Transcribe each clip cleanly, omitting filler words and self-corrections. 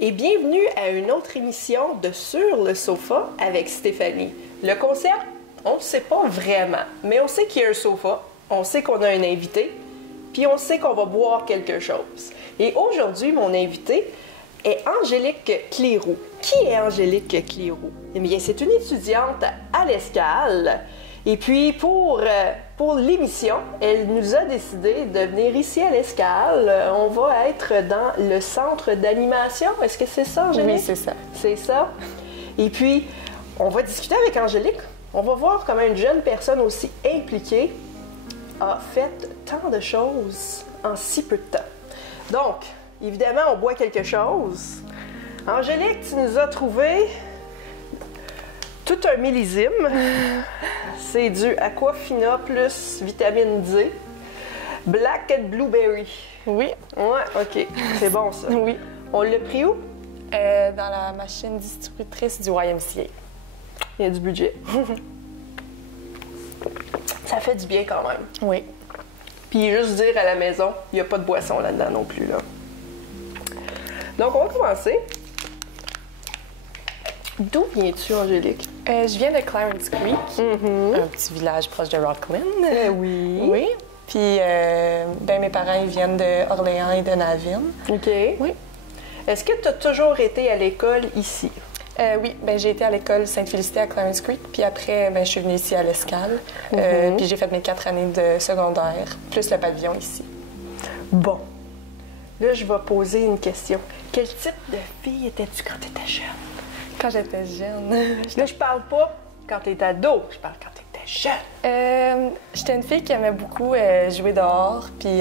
et bienvenue à une autre émission de Sur le sofa avec Stéphanie. Le concept, on ne sait pas vraiment, mais on sait qu'il y a un sofa, on sait qu'on a un invité, puis on sait qu'on va boire quelque chose. Et aujourd'hui, mon invité est Angélique Cléroux. Qui est Angélique Cléroux? Eh bien, c'est une étudiante à l'Escale. Et puis, pour l'émission, elle nous a décidé de venir ici à l'Escale. On va être dans le centre d'animation. Est-ce que c'est ça, Angélique? Oui, c'est ça. C'est ça. Et puis, on va discuter avec Angélique. On va voir comment une jeune personne aussi impliquée a fait tant de choses en si peu de temps. Donc, évidemment, on boit quelque chose. Angélique, tu nous as trouvé tout un millésime. C'est du Aquafina plus vitamine D. Black and Blueberry. Oui. Ouais, OK. C'est bon, ça. Oui. On l'a pris où? Dans la machine distributrice du YMCA. Il y a du budget. Ça fait du bien quand même. Oui. Puis juste dire à la maison, il n'y a pas de boisson là-dedans non plus, là. Donc, on va commencer. D'où viens-tu, Angélique? Je viens de Clarence Creek, un petit village proche de Rockland. Oui. Oui. Puis, mes parents, ils viennent de Orléans et de Navin. OK. Oui. Est-ce que tu as toujours été à l'école ici? Oui, j'ai été à l'école Sainte-Félicité à Clarence Creek, puis après, je suis venue ici à l'Escale, puis j'ai fait mes 4 années de secondaire, plus le pavillon ici. Bon. Là, je vais poser une question. Quel type de fille étais-tu quand tu étais jeune? Quand j'étais jeune... Là, je parle pas quand tu étais ado, je parle quand tu étais jeune. J'étais une fille qui aimait beaucoup jouer dehors, puis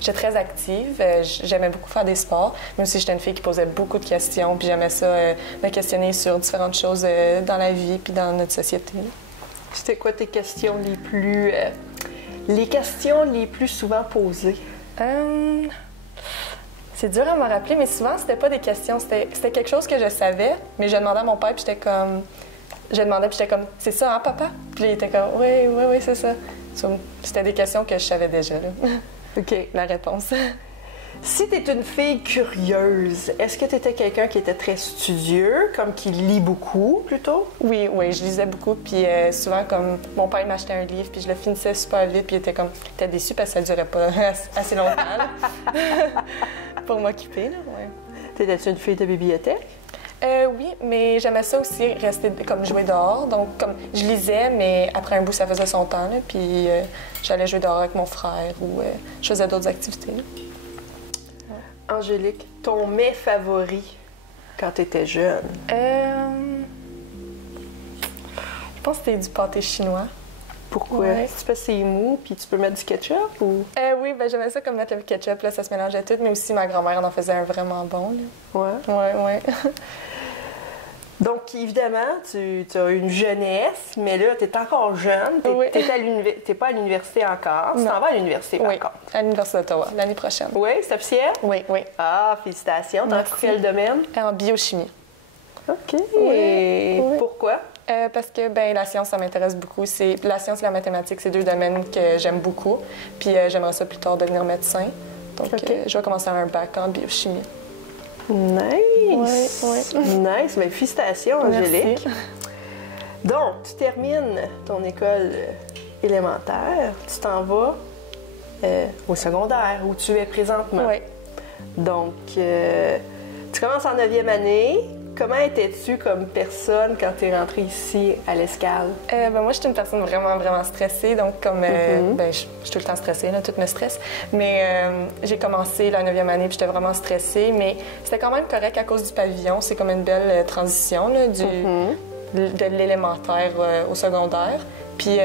j'étais très active. J'aimais beaucoup faire des sports, mais aussi j'étais une fille qui posait beaucoup de questions, puis j'aimais ça, me questionner sur différentes choses dans la vie puis dans notre société. C'était quoi tes questions les questions les plus souvent posées? C'est dur à me rappeler, mais souvent, c'était pas des questions. C'était quelque chose que je savais, mais je demandais à mon père, puis j'étais comme... Je demandais, puis j'étais comme, c'est ça, hein, papa? Puis il était comme, oui, c'est ça. C'était des questions que je savais déjà, là. OK. La réponse. Si tu es une fille curieuse, est-ce que tu étais quelqu'un qui était très studieux, comme qui lit beaucoup, plutôt? Oui, je lisais beaucoup, puis souvent, comme, mon père m'achetait un livre, puis je le finissais super vite, puis il était comme, t'es déçu parce que ça durait pas assez longtemps, là, pour m'occuper, là, ouais. T'étais-tu une fille de bibliothèque? Oui, mais j'aimais ça aussi, rester comme jouer dehors. Donc, comme je lisais, mais après un bout, ça faisait son temps. Là, puis j'allais jouer dehors avec mon frère ou je faisais d'autres activités. Ouais. Angélique, ton mets favori quand tu étais jeune? Je pense que c'était du pâté chinois. Pourquoi? Ouais. C'est parce que c'est mou, puis tu peux mettre du ketchup ou? Oui, j'aimais ça comme mettre le ketchup, là, ça se mélangeait tout, mais aussi ma grand-mère en faisait un vraiment bon. Là. Ouais. Ouais. Donc, évidemment, tu as une jeunesse, mais là, tu es encore jeune. Tu pas à l'université encore. Tu t'en vas à l'université, par contre. À l'Université d'Ottawa, l'année prochaine. Oui, c'est officiel? Oui. Ah, félicitations. Dans quel domaine? En biochimie. OK. Oui. Pourquoi? Parce que la science, ça m'intéresse beaucoup. La science et la mathématique, c'est 2 domaines que j'aime beaucoup. Puis j'aimerais ça plus tard devenir médecin. Donc, je vais commencer un bac en biochimie. Nice! Oui. Nice! Mais félicitations, Angélique. Merci. Donc, tu termines ton école élémentaire. Tu t'en vas au secondaire, où tu es présentement. Oui. Donc, tu commences en 9e année. Comment étais-tu comme personne quand tu es rentrée ici à l'Escale? Moi, je suis une personne vraiment, vraiment stressée. Donc, comme je suis tout le temps stressée, là, tout me stresse. Mais j'ai commencé la 9e année, puis j'étais vraiment stressée. Mais c'était quand même correct à cause du pavillon. C'est comme une belle transition là, de l'élémentaire au secondaire. Puis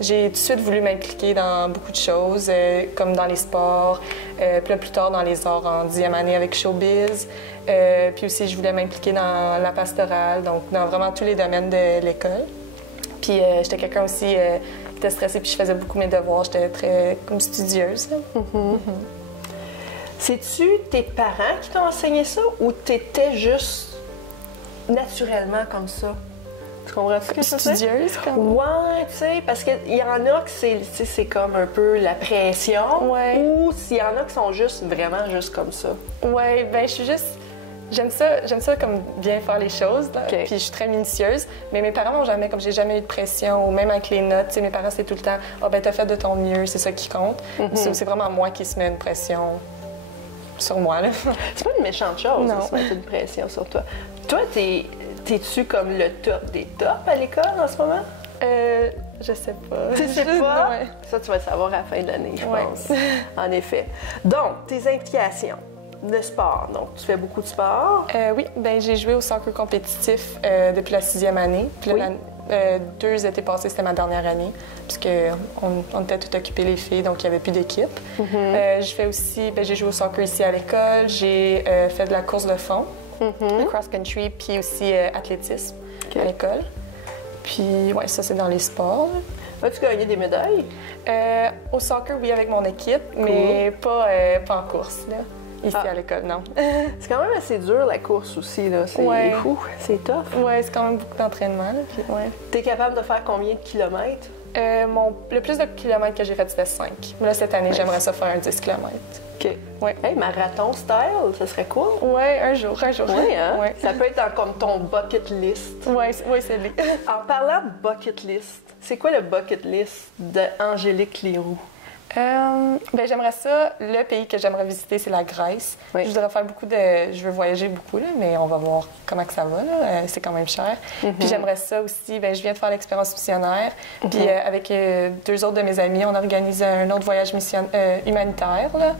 j'ai tout de suite voulu m'impliquer dans beaucoup de choses, comme dans les sports, puis là, plus tard dans les arts en 10e année avec Showbiz. Puis aussi, je voulais m'impliquer dans la pastorale, donc dans vraiment tous les domaines de l'école. Puis j'étais quelqu'un aussi qui était stressée, puis je faisais beaucoup mes devoirs. J'étais très comme studieuse. C'est-tu tes parents qui t'ont enseigné ça ou t'étais juste naturellement comme ça? Tu comprends ce que c'est? Studieuse, comme... Ouais, tu sais, parce qu'il y en a que c'est comme un peu la pression. Ouais. Ou s'il y en a qui sont juste, vraiment juste comme ça. Ouais, je suis juste... j'aime ça comme bien faire les choses, là. OK. Puis je suis très minutieuse, mais mes parents m'ont jamais, comme j'ai jamais eu de pression, ou même avec les notes, tu sais, mes parents, c'est tout le temps, ah ben t'as fait de ton mieux, c'est ça qui compte. C'est vraiment moi qui se met une pression sur moi, là. C'est pas une méchante chose Non. de se mettre une pression sur toi. Toi, t'es-tu comme le top des tops à l'école en ce moment? Je sais pas. Tu sais pas? Ouais. Ça, tu vas le savoir à la fin de l'année, je Ouais. pense. En effet. Donc, tes implications. Le sport. Donc, tu fais beaucoup de sport. Oui, ben j'ai joué au soccer compétitif depuis la 6e année. Puis là, Oui. 2 étés passés, c'était ma dernière année, puisque on était tout occupés les filles, donc il n'y avait plus d'équipe. Je fais aussi, ben, j'ai joué au soccer ici à l'école. J'ai fait de la course de fond, le cross-country, puis aussi athlétisme à l'école. Puis, ouais, ça, c'est dans les sports. As-tu gagné des médailles? Au soccer, oui, avec mon équipe, mais pas en course, là. Ici à l'école, non. C'est quand même assez dur, la course aussi, là. C'est Ouais. fou, c'est tough. Ouais, c'est quand même beaucoup d'entraînement, là. Puis, ouais. T'es capable de faire combien de kilomètres? Le plus de kilomètres que j'ai fait, c'était 5. Mais là, cette année, j'aimerais ça faire un 10 km. OK. Ouais. Hey, marathon style, ça serait cool. Ouais, un jour. Oui, hein? Ouais. Ça peut être dans comme ton bucket list. Ouais, c'est lui. En parlant de bucket list, c'est quoi le bucket list d'Angélique Leroux? Ben, j'aimerais ça. Le pays que j'aimerais visiter, c'est la Grèce. Oui. Je voudrais faire je veux voyager beaucoup, là, mais on va voir comment que ça va. Là. C'est quand même cher. Puis j'aimerais ça aussi. Ben, je viens de faire l'expérience missionnaire. Puis avec 2 autres de mes amis, on organise un autre voyage humanitaire, là,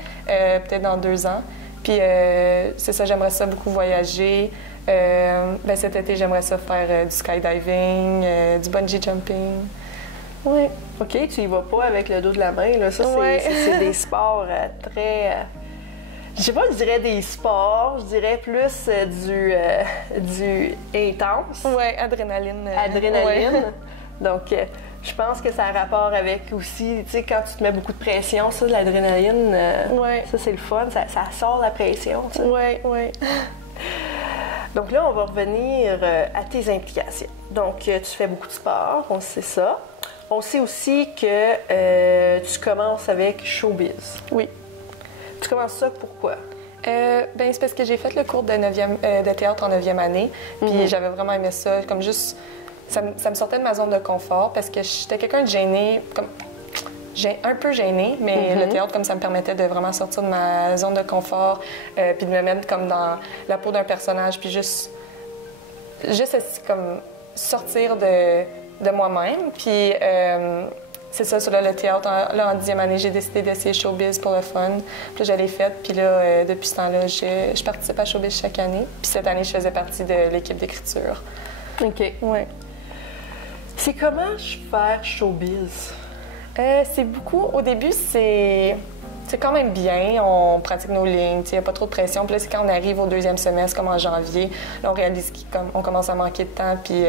peut-être dans 2 ans. Puis c'est ça, j'aimerais ça beaucoup voyager. Ben, cet été, j'aimerais ça faire du skydiving, du bungee jumping. Oui. OK, tu y vas pas avec le dos de la main, là. Ça, Ouais. c'est des sports très... je sais pas, je dirais des sports, je dirais plus du intense. Ouais, adrénaline. Adrénaline. Ouais. Donc, je pense que ça a rapport avec aussi, tu sais, quand tu te mets beaucoup de pression, ça, l'adrénaline, Ouais. ça, c'est le fun, ça sort la pression, tu sais. Ouais. Donc là, on va revenir à tes implications. Donc, tu fais beaucoup de sport, on sait ça. On sait aussi que tu commences avec Showbiz. Oui. Tu commences ça pourquoi? Ben, c'est parce que j'ai fait le cours de théâtre en 9e année, puis j'avais vraiment aimé ça, comme juste... Ça me sortait de ma zone de confort, parce que j'étais quelqu'un de gêné, comme... un peu gênée, mais le théâtre, comme ça me permettait de vraiment sortir de ma zone de confort, puis de me mettre comme dans la peau d'un personnage, puis juste comme sortir de moi-même. Puis c'est ça, sur le théâtre. Là, en 10e année, j'ai décidé d'essayer Showbiz pour le fun. Puis là, je l'ai fait. Puis là, depuis ce temps-là, je participe à Showbiz chaque année. Puis cette année, je faisais partie de l'équipe d'écriture. OK. Ouais. C'est comment faire Showbiz? C'est beaucoup. Au début, c'est quand même bien. On pratique nos lignes. Il n'y a pas trop de pression. Puis là, c'est quand on arrive au 2e semestre, comme en janvier, là, on réalise qu'on commence à manquer de temps. Puis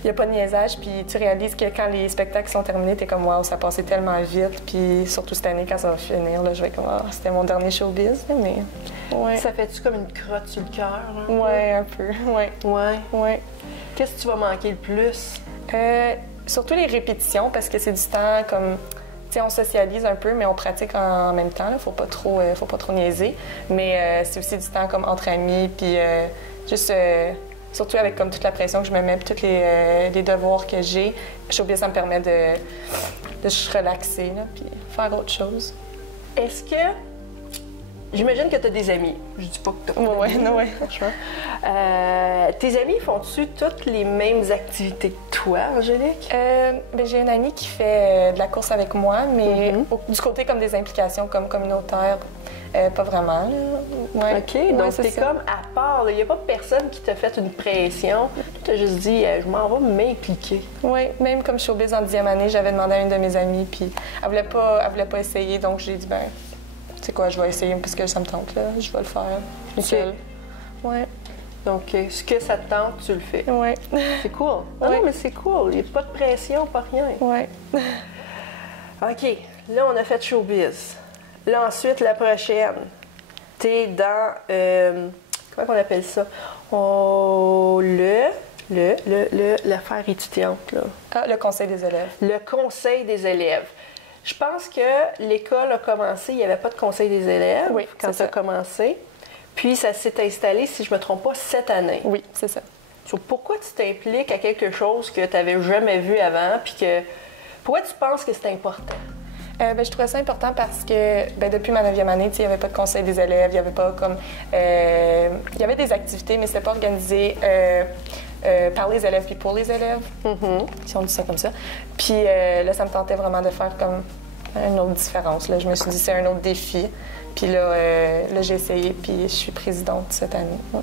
il n'y a pas de niaisage. Puis tu réalises que quand les spectacles sont terminés, t'es comme, wow, ça passait tellement vite. Puis surtout cette année, quand ça va finir, là, je vais comme, c'était mon dernier Showbiz. Là, mais ouais. Ça fait-tu comme une crotte sur le cœur? Ouais, un peu. Ouais. Ouais. Qu'est-ce que tu vas manquer le plus? Surtout les répétitions, parce que c'est du temps comme... Tu sais, on socialise un peu, mais on pratique en même temps. Il faut pas trop niaiser. Mais c'est aussi du temps comme entre amis, puis juste... surtout avec comme toute la pression que je me mets, puis tous les devoirs que j'ai, Showbiz, ça me permet de se relaxer, là, puis faire autre chose. Est-ce que... J'imagine que tu as des amis. Je dis pas que tu as pas d'amis, ouais. franchement. Tes amis font-tu toutes les mêmes activités que toi, Angélique? Ben, j'ai une amie qui fait de la course avec moi, mais du côté comme des implications comme communautaires, pas vraiment. Là. Ouais. OK, donc t'es ça. comme à part. Il n'y a pas personne qui t'a fait une pression. Tu as juste dit, je m'en vais m'impliquer. Oui, même comme Showbiz en 10e année, j'avais demandé à une de mes amies, puis elle voulait pas essayer, donc j'ai dit, ben, tu sais quoi, je vais essayer parce que ça me tente, là, je vais le faire. Nickel. Ouais. Donc, ce que ça te tente, tu le fais. Ouais. C'est cool. Ah non, mais c'est cool. Il n'y a pas de pression, pas rien. Ouais. OK, là, on a fait Showbiz. Là, ensuite, la prochaine, t'es dans... comment on appelle ça? L'affaire étudiante, là. Ah, le conseil des élèves. Le conseil des élèves. Je pense que l'école a commencé, il n'y avait pas de conseil des élèves quand c'est ça a ça. commencé. Puis ça s'est installé, si je me trompe pas, cette année. Oui, c'est ça. Pourquoi tu t'impliques à quelque chose que tu n'avais jamais vu avant, puis que... Pourquoi tu penses que c'est important? Je trouvais ça important parce que depuis ma 9e année, il n'y avait pas de conseil des élèves, il n'y avait pas comme... il y avait des activités, mais c'était pas organisé par les élèves puis pour les élèves, si on dit ça comme ça. Puis là, ça me tentait vraiment de faire comme une autre différence. Là. Je me suis dit, c'est un autre défi. Puis là, j'ai essayé, puis je suis présidente cette année. Ouais.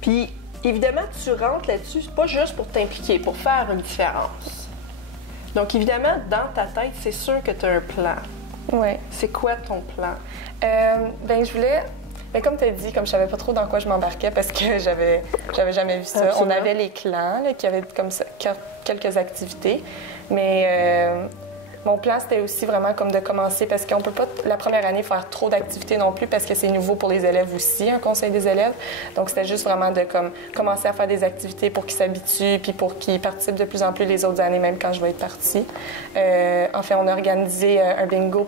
Puis, évidemment, tu rentres là-dessus, c'est pas juste pour t'impliquer, pour faire une différence. Donc, évidemment, dans ta tête, c'est sûr que tu as un plan. Oui. C'est quoi ton plan? Je voulais... comme tu as dit, comme je savais pas trop dans quoi je m'embarquais parce que j'avais jamais vu ça. Absolument. On avait les clans là, qui avaient comme ça, quelques activités. Mais mon plan, c'était aussi vraiment comme de commencer parce qu'on peut pas, la première année, faire trop d'activités non plus parce que c'est nouveau pour les élèves aussi, un conseil des élèves. Donc, c'était juste vraiment de commencer à faire des activités pour qu'ils s'habituent puis pour qu'ils participent de plus en plus les autres années, même quand je vais être partie. Enfin, on a organisé un bingo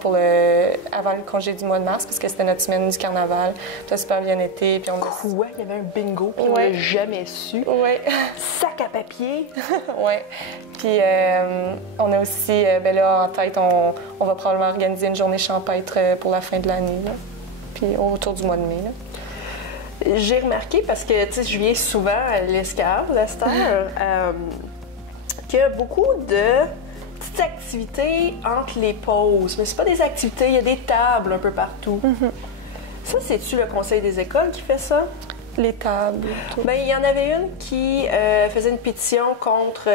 avant le congé du mois de mars parce que c'était notre semaine du carnaval. Ça a super bien été. Puis Quoi? Il y avait un bingo puis on l'a jamais su. Oui. Sac à papier. Oui. Puis on a aussi, là, en tête, on va probablement organiser une journée champêtre pour la fin de l'année, là. Puis autour du mois de mai, là. J'ai remarqué, parce que tu sais, je viens souvent à l'Escale, à cette heure, qu'il y a beaucoup de petites activités entre les pauses. Mais c'est pas des activités, il y a des tables un peu partout. Ça, c'est-tu le conseil des écoles qui fait ça? Les tables. Bien, il y en avait une qui faisait une pétition contre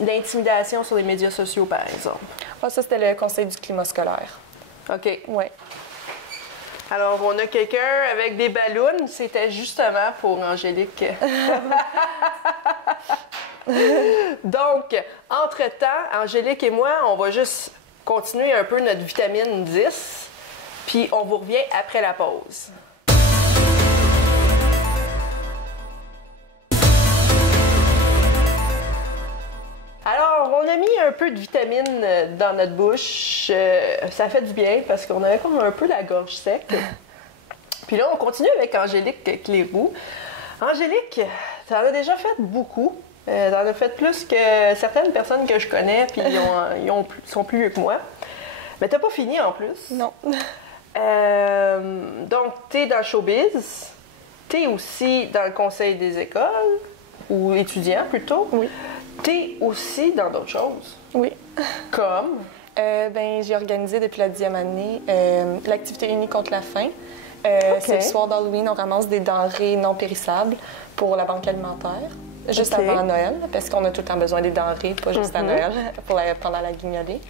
l'intimidation sur les médias sociaux, par exemple. Ah, ça, c'était le conseil du climat scolaire. OK. Oui. Alors, on a quelqu'un avec des ballons. C'était justement pour Angélique. Donc, entre-temps, Angélique et moi, on va juste continuer un peu notre vitamine 10, puis on vous revient après la pause. Alors, on a mis un peu de vitamine dans notre bouche. Ça fait du bien parce qu'on avait comme un peu la gorge sec. Puis là, on continue avec Angélique Cléroux. Angélique, tu en as déjà fait beaucoup. Tu en as fait plus que certaines personnes que je connais, puis ils sont plus vieux que moi. Mais t'as pas fini en plus. Non. Donc, t'es dans le showbiz. T'es aussi dans le conseil des écoles, ou étudiants plutôt. Oui. T'es aussi dans d'autres choses. Oui. Comme? J'ai organisé depuis la 10e année l'activité unie contre la faim. C'est le soir d'Halloween, on ramasse des denrées non périssables pour la banque alimentaire, juste avant Noël, parce qu'on a tout le temps besoin des denrées, pas juste à Noël, pendant la guignolée.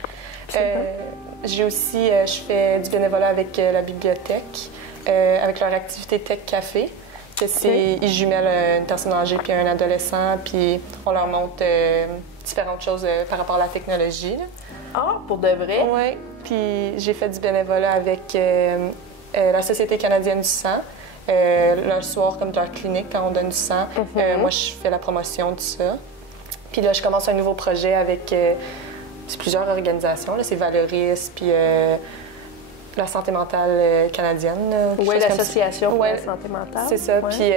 J'ai aussi, je fais du bénévolat avec la bibliothèque, avec leur activité Tech Café. Ils jumellent une personne âgée puis un adolescent, puis on leur montre différentes choses par rapport à la technologie. Là. Ah, pour de vrai? Oui. Puis j'ai fait du bénévolat avec la Société canadienne du sang. Le soir, comme dans leur clinique, quand on donne du sang, moi, je fais la promotion de ça. Puis là, je commence un nouveau projet avec plusieurs organisations. Là. C'est Valoris, puis la santé mentale canadienne. Oui, l'association pour la santé mentale. C'est ça. Puis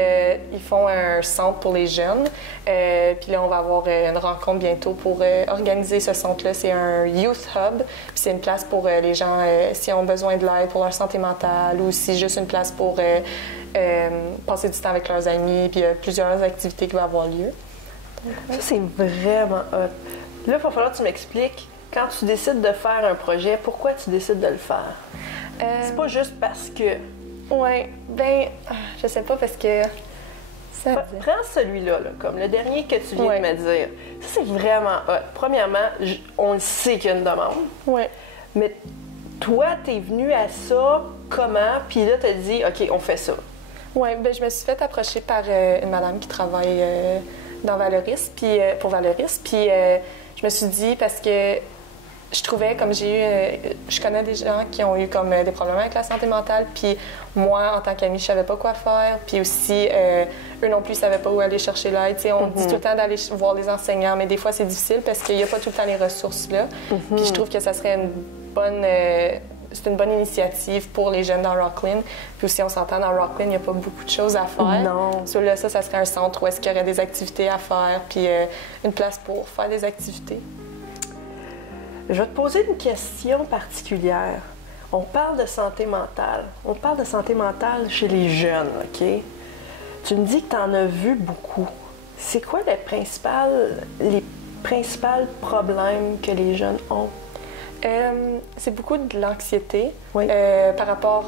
ils font un centre pour les jeunes. Puis là, on va avoir une rencontre bientôt pour organiser ce centre-là. C'est un Youth Hub. Puis c'est une place pour les gens, s'ils ont besoin de l'aide pour leur santé mentale ou si juste une place pour passer du temps avec leurs amis. Puis il y a plusieurs activités qui vont avoir lieu. Donc, ça, c'est vraiment hot. Là, il va falloir que tu m'expliques, quand tu décides de faire un projet, pourquoi tu décides de le faire? C'est pas juste parce que... Oui, je sais pas, parce que... Prends celui-là, là, comme le dernier que tu viens de me dire. Ça, c'est vraiment hot. Premièrement, on le sait qu'il y a une demande. Oui. Mais toi, t'es venu à ça comment? Puis là, t'as dit, OK, on fait ça. Oui, je me suis fait approcher par une madame qui travaille dans Valoris, puis pour Valoris. Puis je me suis dit, parce que je trouvais, comme je connais des gens qui ont eu comme des problèmes avec la santé mentale, puis moi, en tant qu'amie, je savais pas quoi faire, puis aussi, eux non plus, ils savaient pas où aller chercher l'aide. On dit tout le temps d'aller voir les enseignants, mais des fois, c'est difficile parce qu'il y a pas tout le temps les ressources là. Puis je trouve que ça serait une bonne c'est une bonne initiative pour les jeunes dans Rocklin. Puis aussi, on s'entend, dans Rocklin, il n'y a pas beaucoup de choses à faire. Non. So, là, ça serait un centre où est-ce qu'il y aurait des activités à faire, puis une place pour faire des activités. Je vais te poser une question particulière. On parle de santé mentale. On parle de santé mentale chez les jeunes, OK? Tu me dis que tu en as vu beaucoup. C'est quoi les principaux problèmes que les jeunes ont? C'est beaucoup de l'anxiété. Oui. Par rapport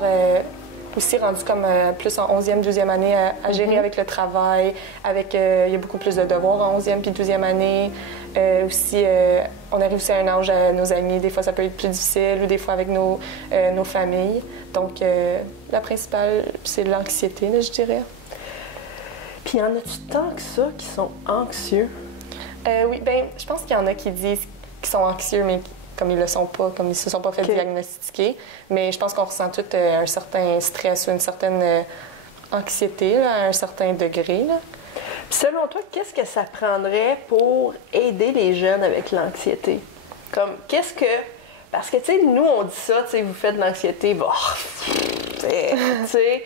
aussi rendu comme plus en 11e, 12e année à gérer avec le travail, il y a beaucoup plus de devoirs en 11e puis 12e année. Aussi, on arrive aussi à un âge à nos amis, des fois ça peut être plus difficile, ou des fois avec nos familles. Donc, la principale, c'est l'anxiété, là, je dirais. Puis, y en a-tu tant que ça qui sont anxieux? Oui, bien, je pense qu'il y en a qui disent qu'ils sont anxieux, mais comme ils le sont pas, comme ils se sont pas fait diagnostiquer. Mais je pense qu'on ressent tout un certain stress ou une certaine anxiété là, à un certain degré. Là. Selon toi, qu'est-ce que ça prendrait pour aider les jeunes avec l'anxiété? Comme, qu'est-ce que... Parce que, tu sais, nous, on dit ça, tu sais, vous faites de l'anxiété, bah, tu sais...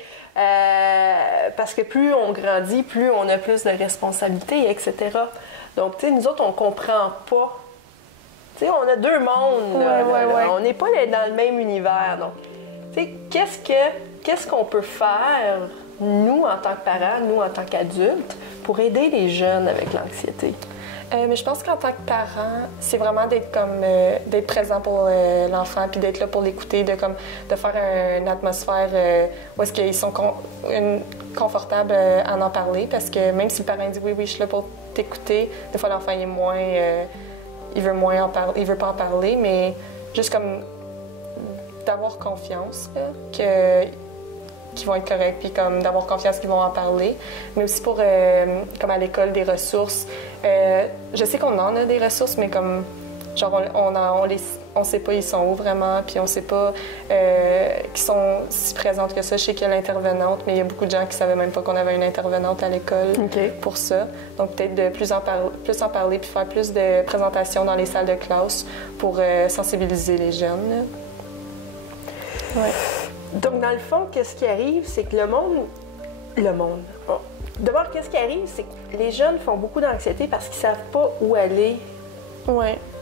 parce que plus on grandit, plus on a plus de responsabilités, etc. Donc, tu sais, nous autres, on comprend pas. Tu sais, on a deux mondes. Ouais. On n'est pas dans le même univers. Donc, tu sais, qu'est-ce qu'on peut faire, nous, en tant que parents, nous, en tant qu'adultes, pour aider les jeunes avec l'anxiété? Mais je pense qu'en tant que parent, c'est vraiment d'être d'être présent pour l'enfant, puis d'être là pour l'écouter, de faire une atmosphère où est-ce qu'ils sont confortables à en parler, parce que même si le parent dit oui, je suis là pour t'écouter, des fois l'enfant il est moins, il veut moins en parler, il veut pas en parler, mais juste comme d'avoir confiance là, qu'ils vont être corrects, puis comme d'avoir confiance qu'ils vont en parler. Mais aussi pour, comme à l'école, des ressources. Je sais qu'on en a des ressources, mais comme, genre, on sait pas ils sont où vraiment, puis on sait pas qu'ils sont si présentes que ça. Je sais qu'il y a l'intervenante, mais il y a beaucoup de gens qui savaient même pas qu'on avait une intervenante à l'école pour ça. Donc, peut-être de plus en parler, puis faire plus de présentations dans les salles de classe pour sensibiliser les jeunes. Ouais. Donc, dans le fond, qu'est-ce qui arrive, c'est que le monde... Bon. D'abord, qu'est-ce qui arrive, c'est que les jeunes font beaucoup d'anxiété parce qu'ils savent pas où aller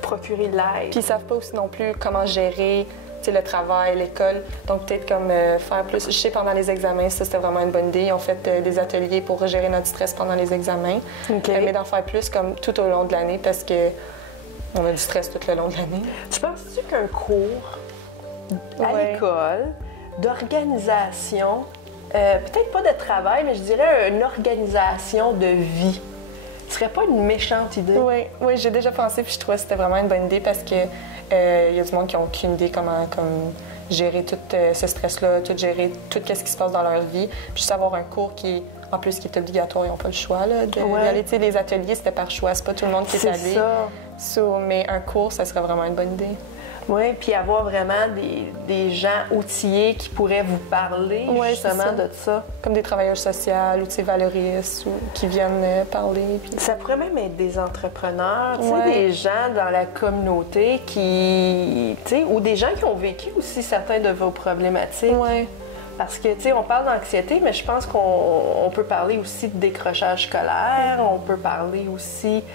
procurer de l'aide. Puis ils savent pas aussi non plus comment gérer le travail, l'école. Donc, peut-être comme faire plus... Je sais, pendant les examens, ça, c'était vraiment une bonne idée. On fait des ateliers pour gérer notre stress pendant les examens. Mais d'en faire plus comme tout au long de l'année parce que on a du stress tout le long de l'année. Tu penses-tu qu'un cours à l'école d'organisation, peut-être pas de travail, mais je dirais une organisation de vie, ce serait pas une méchante idée? Oui, j'ai déjà pensé, puis je trouvais que c'était vraiment une bonne idée parce que y a du monde qui n'a aucune idée comment gérer tout ce stress-là, gérer tout ce qui se passe dans leur vie. Puis juste avoir un cours qui est obligatoire, ils n'ont pas le choix d'y aller. Tu sais, les ateliers, c'était par choix, c'est pas tout le monde qui est allé. C'est ça. Mais un cours, ça serait vraiment une bonne idée. Oui, puis avoir vraiment des gens outillés qui pourraient vous parler justement de ça. Comme des travailleurs sociaux ou valoristes ou qui viennent parler. Puis... Ça pourrait même être des entrepreneurs, des gens dans la communauté ou des gens qui ont vécu aussi certaines de vos problématiques. Oui. Parce que, on parle d'anxiété, mais je pense qu'on peut parler aussi de décrochage scolaire, on peut parler aussi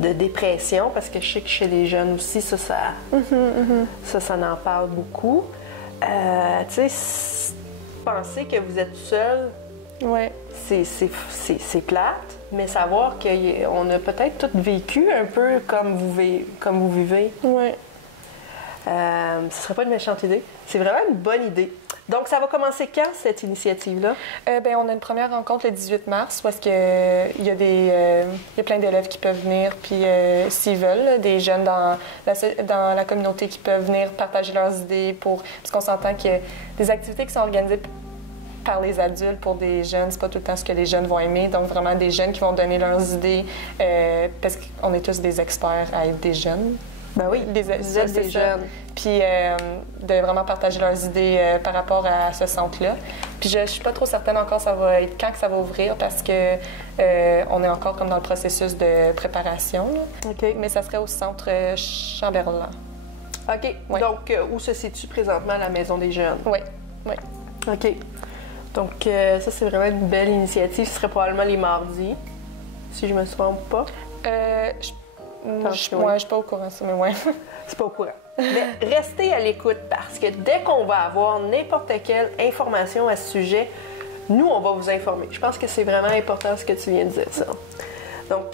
de dépression, parce que je sais que chez les jeunes aussi, ça en parle beaucoup. Penser que vous êtes seul, c'est plate, mais savoir qu'on a peut-être tous vécu un peu comme vous vivez. Oui. Ce serait pas une méchante idée. C'est vraiment une bonne idée. Donc, ça va commencer quand, cette initiative-là? On a une première rencontre le 18 mars parce qu'il y a plein d'élèves qui peuvent venir, puis s'ils veulent, des jeunes dans la communauté qui peuvent venir partager leurs idées parce qu'on s'entend qu'il y a des activités qui sont organisées par les adultes pour des jeunes, c'est pas tout le temps ce que les jeunes vont aimer, donc vraiment des jeunes qui vont donner leurs idées parce qu'on est tous des experts à être des jeunes. Ben oui, des jeunes. Puis de vraiment partager leurs idées par rapport à ce centre-là. Puis je suis pas trop certaine encore ça va être quand que ça va ouvrir parce que on est encore comme dans le processus de préparation. OK. Mais ça serait au centre Chamberlain. OK. Ouais. Donc, où se situe présentement la Maison des Jeunes? Oui, oui. OK. Donc, ça, c'est vraiment une belle initiative. Ce serait probablement les mardis, si je me trompe pas. Je suis pas au courant, ça, mais ouais. C'est pas au courant. Mais restez à l'écoute parce que dès qu'on va avoir n'importe quelle information à ce sujet, nous, on va vous informer. Je pense que c'est vraiment important ce que tu viens de dire, ça. Donc,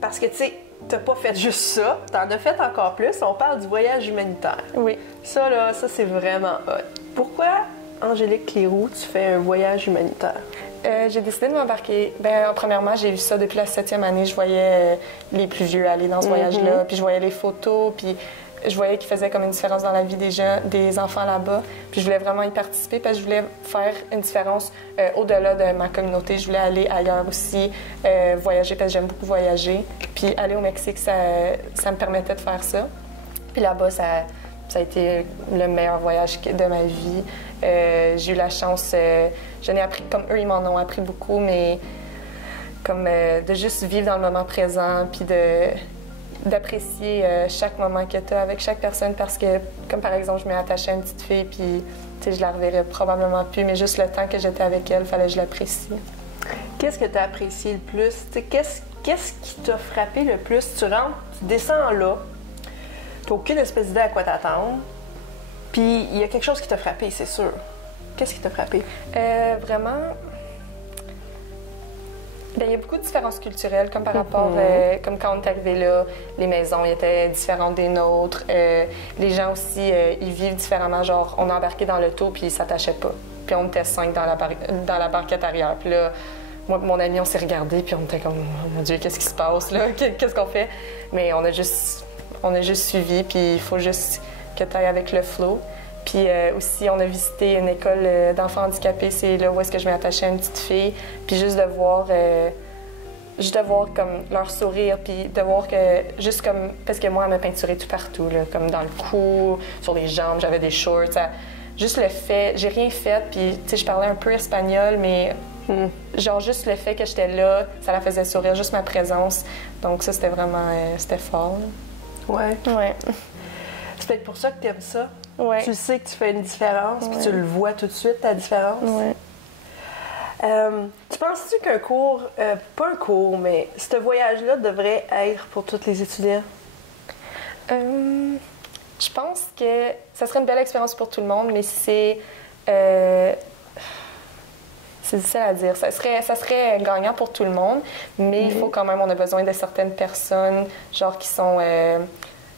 parce que, tu sais, t'as pas fait juste ça, t'en as fait encore plus. On parle du voyage humanitaire. Oui. Ça, là, ça, c'est vraiment hot. Pourquoi, Angélique Cléroux, tu fais un voyage humanitaire? J'ai décidé de m'embarquer. Premièrement, j'ai vu ça depuis la 7e année. Je voyais les plus vieux aller dans ce voyage-là, puis je voyais les photos, puis je voyais qu'ils faisaient comme une différence dans la vie des enfants là-bas. Puis je voulais vraiment y participer parce que je voulais faire une différence au-delà de ma communauté. Je voulais aller ailleurs aussi, voyager parce que j'aime beaucoup voyager. Puis aller au Mexique, ça me permettait de faire ça. Puis là-bas, ça a été le meilleur voyage de ma vie. J'ai eu la chance, je n'ai appris, comme eux, ils m'en ont appris beaucoup, mais comme de juste vivre dans le moment présent, puis d'apprécier chaque moment que tu as avec chaque personne, parce que, comme par exemple, je m'ai attachée à une petite fille, puis je la reverrai probablement plus, mais juste le temps que j'étais avec elle, il fallait que je l'apprécie. Qu'est-ce que tu as apprécié le plus? Qu'est-ce qui t'a frappé le plus? Tu rentres, tu descends là, tu n'as aucune espèce d'idée à quoi t'attendre, puis il y a quelque chose qui t'a frappé, c'est sûr. Qu'est-ce qui t'a frappé? Vraiment, il y a beaucoup de différences culturelles, comme par rapport, comme quand on est arrivé là, les maisons étaient différentes des nôtres. Les gens aussi, ils vivent différemment. Genre, on a embarqué dans l'auto, puis ils s'attachaient pas. Puis on était 5 dans la banquette arrière. Puis là, moi et mon ami, on s'est regardés, puis on était comme, oh mon Dieu, qu'est-ce qui se passe là? Qu'est-ce qu'on fait? Mais on a juste suivi, puis il faut juste que tu ailles avec le flow. Puis aussi, on a visité une école d'enfants handicapés. C'est là où est-ce que je m'ai attachée à une petite fille. Puis juste de voir comme leur sourire, puis de voir que, juste comme, parce que moi, elle m'a peinturé tout partout, là, comme dans le cou, sur les jambes, j'avais des shorts. Juste le fait, j'ai rien fait, puis tu sais, je parlais un peu espagnol, mais genre juste le fait que j'étais là, ça la faisait sourire, juste ma présence. Donc ça, c'était vraiment, c'était fort. Là. Ouais. C'est peut-être pour ça que tu aimes ça. Ouais. Tu sais que tu fais une différence, puis tu le vois tout de suite, ta différence. Ouais. Tu penses-tu qu'un cours, pas un cours, mais ce voyage-là devrait être pour tous les étudiants? Je pense que ça serait une belle expérience pour tout le monde, mais c'est difficile à dire. Ça serait gagnant pour tout le monde, mais il faut quand même, on a besoin de certaines personnes, genre qui sont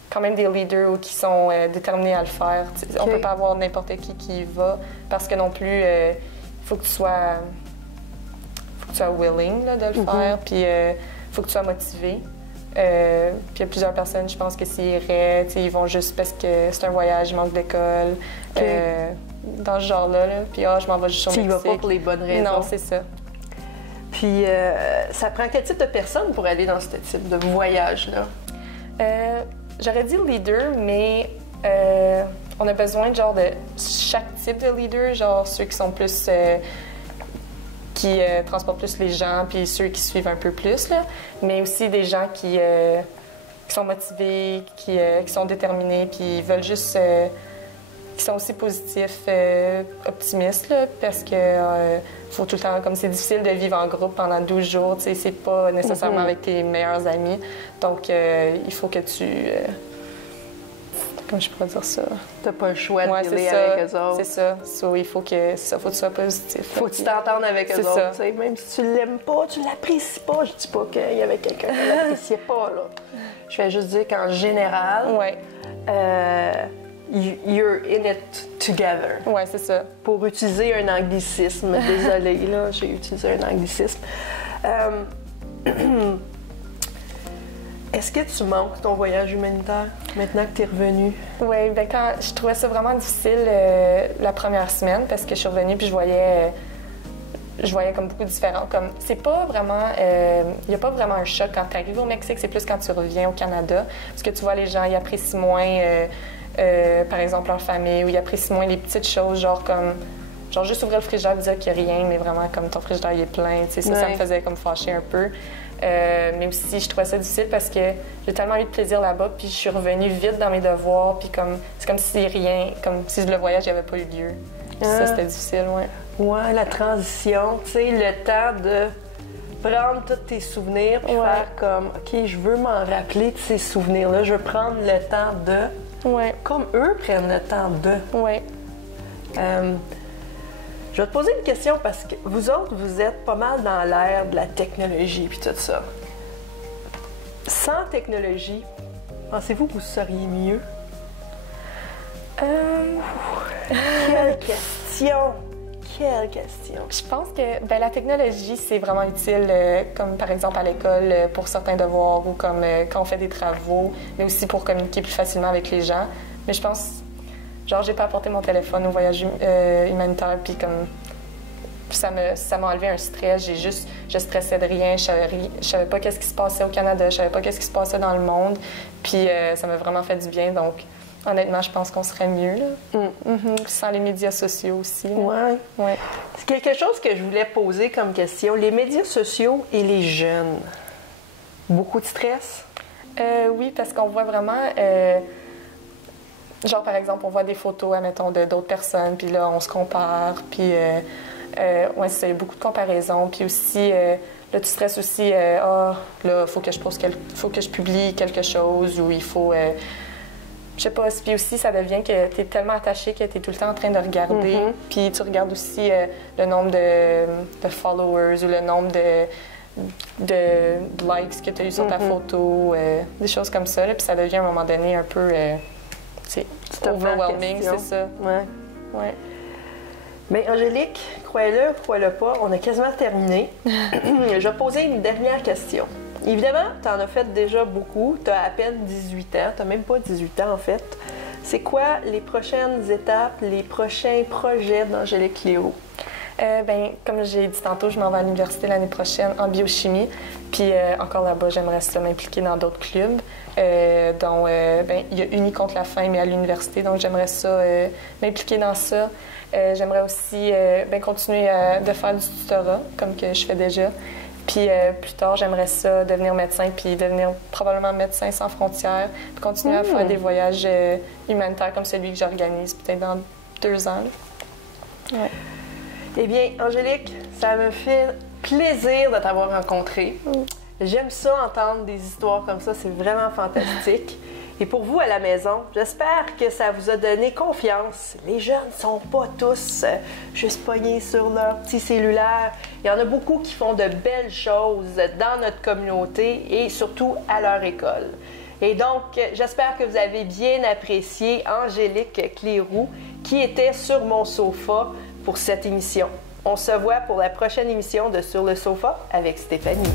quand même des leaders ou qui sont déterminés à le faire. Okay. On peut pas avoir n'importe qui y va, parce que non plus, il faut que tu sois willing là, de le faire, puis il faut que tu sois motivé. Puis il y a plusieurs personnes, je pense que s'ils iraient, ils vont juste parce que c'est un voyage, ils manquent d'école, dans ce genre-là. Puis je m'en vais juste au Mexique. Tu y vas pas pour les bonnes raisons. Non, c'est ça. Puis ça prend quel type de personne pour aller dans ce type de voyage-là? J'aurais dit leader, mais on a besoin genre de chaque type de leader, genre ceux qui sont plus... qui transportent plus les gens, puis ceux qui suivent un peu plus, là. Mais aussi des gens qui sont motivés, qui sont déterminés, puis veulent juste... qui sont aussi positifs, optimistes, là, parce que faut tout le temps... Comme c'est difficile de vivre en groupe pendant 12 jours, tu sais, c'est pas nécessairement avec tes meilleurs amis. Donc, il faut que tu... comment je pourrais dire ça? T'as pas le choix de dealer avec eux autres. C'est ça. Il faut que tu sois positif. Faut que tu t'entendes avec eux autres. T'sais. Même si tu l'aimes pas, tu l'apprécies pas. Je dis pas qu'il y avait quelqu'un qui l'appréciait pas, là. Je vais juste dire qu'en général, you're in it together. Oui, c'est ça. Pour utiliser un anglicisme. Désolée, là, j'ai utilisé un anglicisme. Est-ce que tu manques ton voyage humanitaire maintenant que tu es revenue? Oui, quand je trouvais ça vraiment difficile la première semaine parce que je suis revenue puis je voyais comme beaucoup de différents. Comme c'est pas vraiment, il y a pas vraiment un choc quand tu arrives au Mexique, c'est plus quand tu reviens au Canada parce que tu vois les gens ils apprécient moins, par exemple leur famille, ou ils apprécient moins les petites choses, genre juste ouvrir le frigidaire et dire qu'il n'y a rien, mais vraiment comme ton frigidaire il est plein, tu sais, ça me faisait comme fâcher un peu. Mais aussi, je trouvais ça difficile parce que j'ai tellement eu de plaisir là-bas, puis je suis revenue vite dans mes devoirs, puis c'est comme si rien, comme si le voyage n'avait pas eu lieu. Puis ça, c'était difficile, ouais. Ouais, la transition, tu sais, le temps de prendre tous tes souvenirs, puis faire comme, OK, je veux m'en rappeler de ces souvenirs-là, je veux prendre le temps de... Ouais. Comme eux prennent le temps de... Ouais. Je vais te poser une question parce que vous autres, vous êtes pas mal dans l'ère de la technologie puis tout ça. Sans technologie, pensez-vous que vous seriez mieux? Quelle question! Quelle question! Je pense que la technologie, c'est vraiment utile, comme par exemple à l'école pour certains devoirs ou comme quand on fait des travaux, mais aussi pour communiquer plus facilement avec les gens. Mais je pense, genre, j'ai pas apporté mon téléphone au voyage humanitaire, puis comme ça m'a enlevé un stress. Je stressais de rien, je savais pas qu'est-ce qui se passait au Canada, je savais pas qu'est-ce qui se passait dans le monde, puis ça m'a vraiment fait du bien. Donc, honnêtement, je pense qu'on serait mieux, là. Sans les médias sociaux aussi. Ouais. Ouais. C'est quelque chose que je voulais poser comme question. Les médias sociaux et les jeunes, beaucoup de stress? Oui, parce qu'on voit vraiment... genre, par exemple, on voit des photos, admettons, d'autres personnes, puis là, on se compare, puis... ouais, c'est beaucoup de comparaisons. Puis aussi, là, tu stresses aussi, là, il faut que je publie quelque chose, ou il faut... je sais pas, puis aussi, ça devient que tu es tellement attaché que tu es tout le temps en train de regarder. Puis tu regardes aussi le nombre de followers ou le nombre de likes que tu as eu sur ta photo, des choses comme ça. Là, puis ça devient à un moment donné un peu c'est overwhelming, c'est ça. Ouais. Mais Angélique, croyez-le, croyez-le pas, on a quasiment terminé. Je vais poser une dernière question. Évidemment, tu en as fait déjà beaucoup. Tu as à peine 18 ans. Tu n'as même pas 18 ans, en fait. C'est quoi les prochaines étapes, les prochains projets d'Angélique Cléroux? Comme j'ai dit tantôt, je m'en vais à l'université l'année prochaine en biochimie. Puis encore là-bas, j'aimerais ça m'impliquer dans d'autres clubs, dont il y a Unis contre la faim, mais à l'université. Donc j'aimerais ça m'impliquer dans ça. J'aimerais aussi continuer de faire du tutorat, comme que je fais déjà. Puis plus tard, j'aimerais ça devenir médecin, puis devenir probablement médecin sans frontières, puis continuer à faire des voyages humanitaires comme celui que j'organise peut-être dans 2 ans. Ouais. Eh bien, Angélique, ça me fait plaisir de t'avoir rencontrée. J'aime ça, entendre des histoires comme ça, c'est vraiment fantastique. Et pour vous à la maison, j'espère que ça vous a donné confiance. Les jeunes ne sont pas tous juste pognés sur leur petit cellulaire. Il y en a beaucoup qui font de belles choses dans notre communauté et surtout à leur école. Et donc, j'espère que vous avez bien apprécié Angélique Cléroux qui était sur mon sofa pour cette émission. On se voit pour la prochaine émission de Sur le sofa avec Stéphanie.